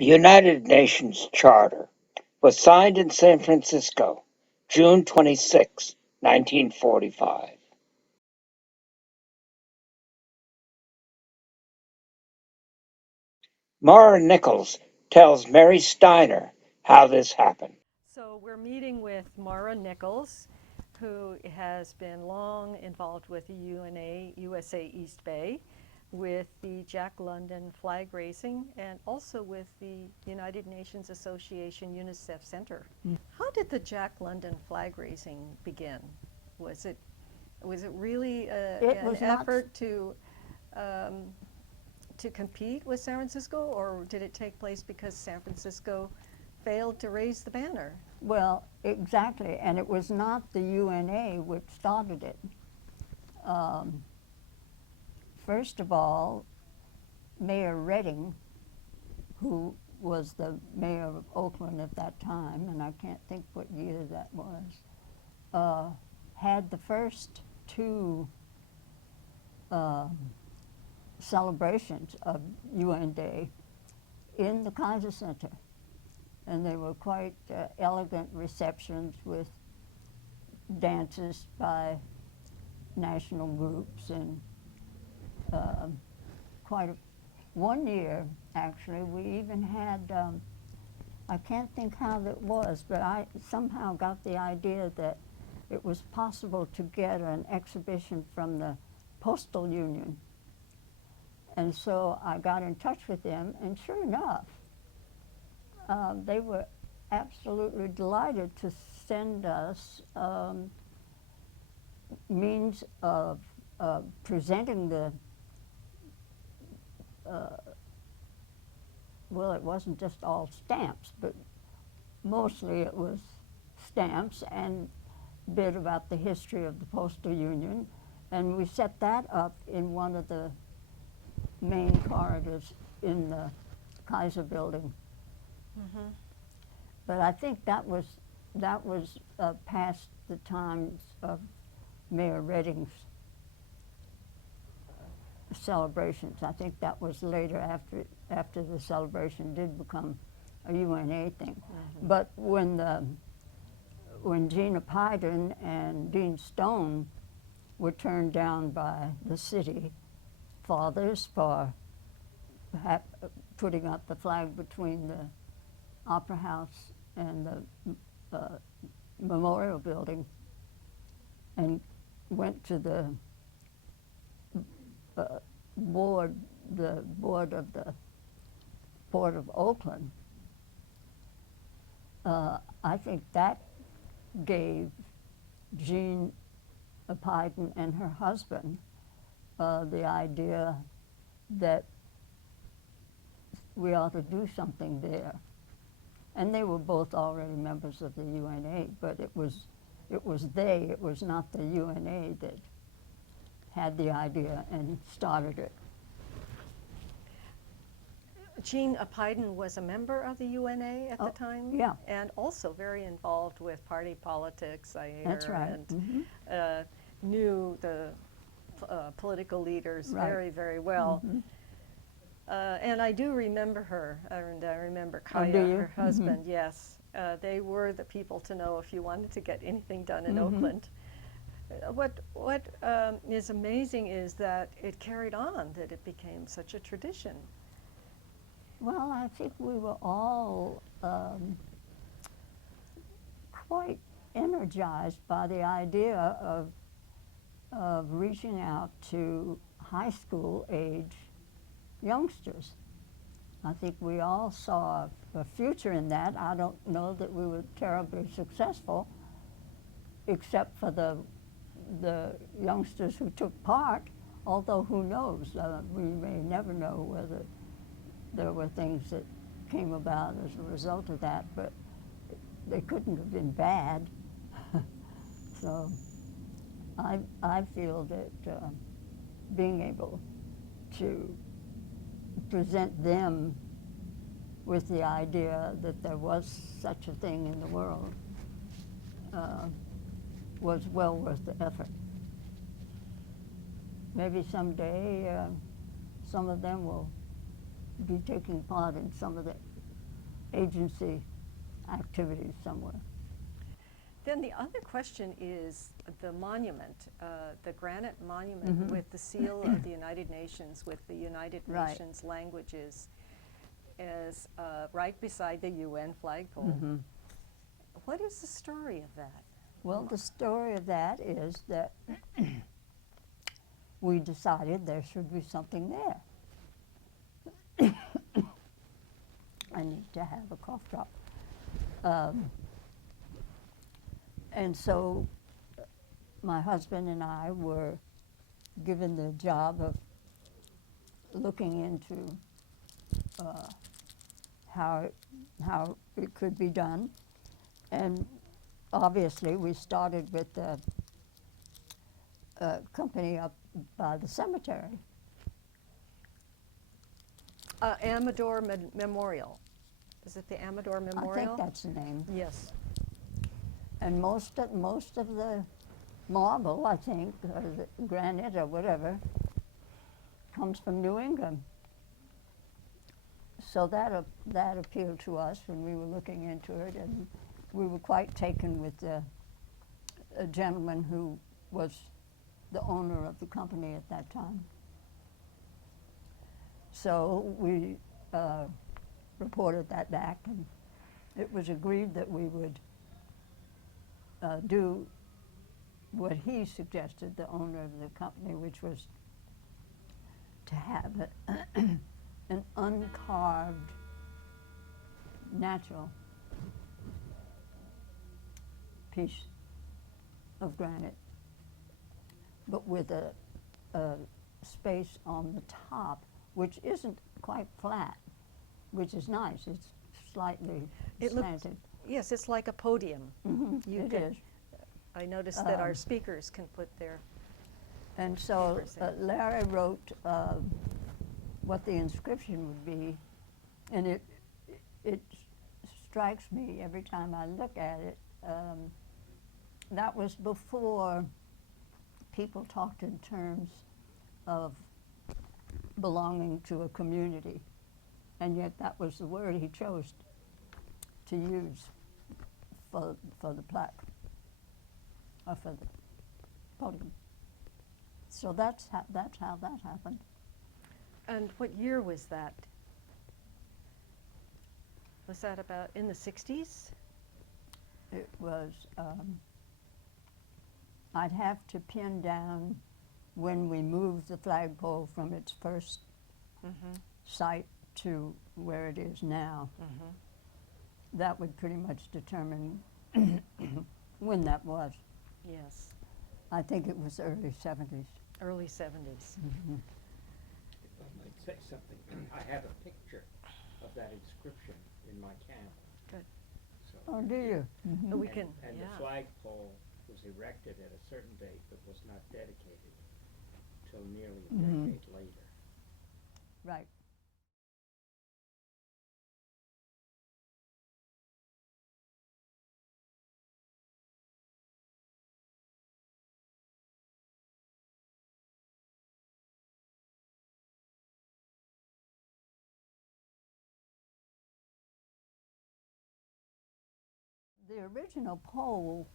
The United Nations Charter was signed in San Francisco, June 26, 1945. Mara Nichols tells Mary Steiner how this happened. So we're meeting with Mara Nichols, who has been long involved with the UNA USA East Bay, with the Jack London flag raising, and also with the United Nations Association UNICEF Center. How did the Jack London flag raising begin? Was it really an effort to compete with San Francisco, or did it take place because San Francisco failed to raise the banner? Well, exactly, and it was not the UNA which started it. First of all, Mayor Redding, who was the mayor of Oakland at that time, and I can't think what year that was, had the first two celebrations of UN Day in the Kaiser Center. And they were quite elegant receptions with dances by national groups and one year, actually, we even had, I can't think how that was, but I somehow got the idea that it was possible to get an exhibition from the Postal Union. And so I got in touch with them, and sure enough, they were absolutely delighted to send us means of presenting the well, it wasn't just all stamps, but mostly it was stamps and a bit about the history of the Postal Union. And we set that up in one of the main corridors in the Kaiser building. Mm-hmm. But I think that was past the times of Mayor Redding's celebrations. I think that was later, after the celebration did become a UNA thing. Mm-hmm. But when Gina Pydon and Dean Stone were turned down by the city fathers for putting up the flag between the Opera House and the Memorial Building, and went to the board of the Port of Oakland, I think that gave Jean Pydon and her husband the idea that we ought to do something there. And they were both already members of the UNA, but it was not the UNA that had the idea and started it. Jean Pydon was a member of the UNA at the time? Yeah. And also very involved with party politics, I hear. That's right. And knew the political leaders very, very well. Mm-hmm. And I do remember her, and I remember Oh, Kaya, do you? her husband, yes. They were the people to know if you wanted to get anything done in Oakland. What is amazing is that it carried on, that it became such a tradition. Well, I think we were all quite energized by the idea of reaching out to high school age youngsters. I think we all saw a future in that. I don't know that we were terribly successful, except for the youngsters who took part, although who knows, we may never know whether there were things that came about as a result of that, but they couldn't have been bad. So I feel that being able to present them with the idea that there was such a thing in the world was well worth the effort. Maybe someday some of them will be taking part in some of the agency activities somewhere. Then the other question is the monument, the granite monument with the seal of the United Nations, with the United Right. Nations languages, is right beside the UN flagpole. What is the story of that? Well, the story of that is that we decided there should be something there. I need to have a cough drop. And so my husband and I were given the job of looking into how it could be done. And obviously, we started with the company up by the cemetery. Amador Memorial. Is it the Amador Memorial? I think that's the name. Yes. And most of the marble, I think, or the granite or whatever, comes from New England. So that appealed to us when we were looking into it, and we were quite taken with a gentleman who was the owner of the company at that time. So we reported that back, and it was agreed that we would do what he suggested, the owner of the company, which was to have an uncarved natural piece of granite, but with a space on the top which isn't quite flat, which is nice. It's slightly It looks- slanted. Yes, it's like a podium. You It can- is. I noticed that our speakers can put their, And so papers in. Larry wrote what the inscription would be, and it strikes me every time I look at it. That was before people talked in terms of belonging to a community, and yet that was the word he chose to use for the plaque, or for the podium. So that's how that happened. and what year was that? Was that about in the 60s? It was, I'd have to pin down when we moved the flagpole from its first site to where it is now. That would pretty much determine when that was. Yes, I think it was early 70s. early 70s. If I might say something, I have a picture of that inscription in my camp. Good. So, Oh, do you? Oh, we and- can, And the yeah. flagpole was erected at a certain date, but was not dedicated till nearly a Mhm. decade later. Right. The original pole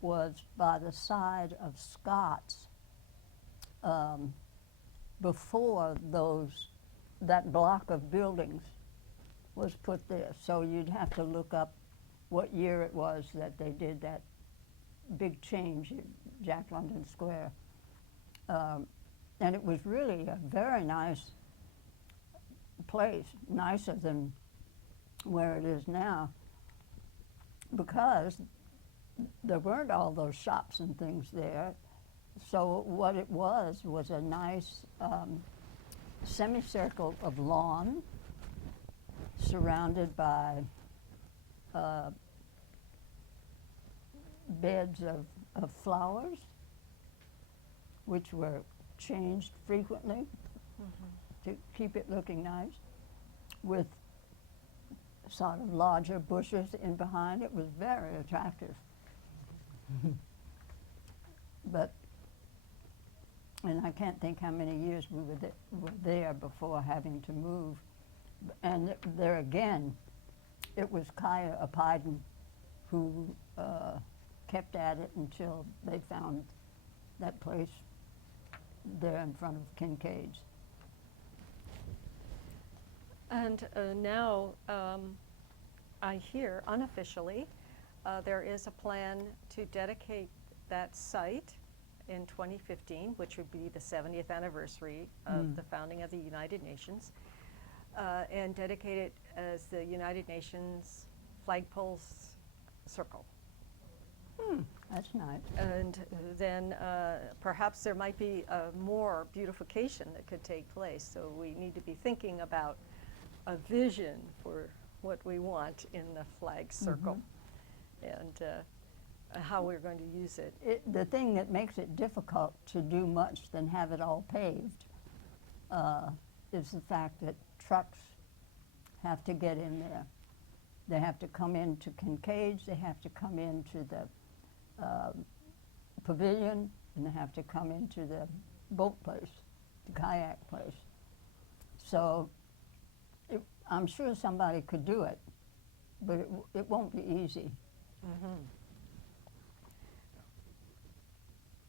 was by the side of Scott's before that block of buildings was put there. So you'd have to look up what year it was that they did that big change at Jack London Square. And it was really a very nice place, nicer than where it is now, because there weren't all those shops and things there. So what it was a nice semicircle of lawn surrounded by beds of flowers, which were changed frequently to keep it looking nice, with sort of larger bushes in behind. It was very attractive. But, and I can't think how many years we were there before having to move. And there again, it was Kaya Apaydin who kept at it until they found that place there in front of Kincaid's. And now I hear unofficially there is a plan to dedicate that site in 2015, which would be the 70th anniversary of the founding of the United Nations, and dedicate it as the United Nations Flagpoles Circle. That's nice. And then perhaps there might be more beautification that could take place. So we need to be thinking about a vision for what we want in the flag circle and how we're going to use it. The thing that makes it difficult to do much than have it all paved is the fact that trucks have to get in there. They have to come into Kincaid's, they have to come into the pavilion, and they have to come into the boat place, the kayak place. So I'm sure somebody could do it, but it won't be easy.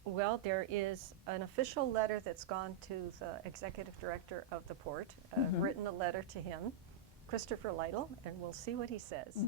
Well, there is an official letter that's gone to the executive director of the port, written a letter to him, Christopher Lytle, and we'll see what he says.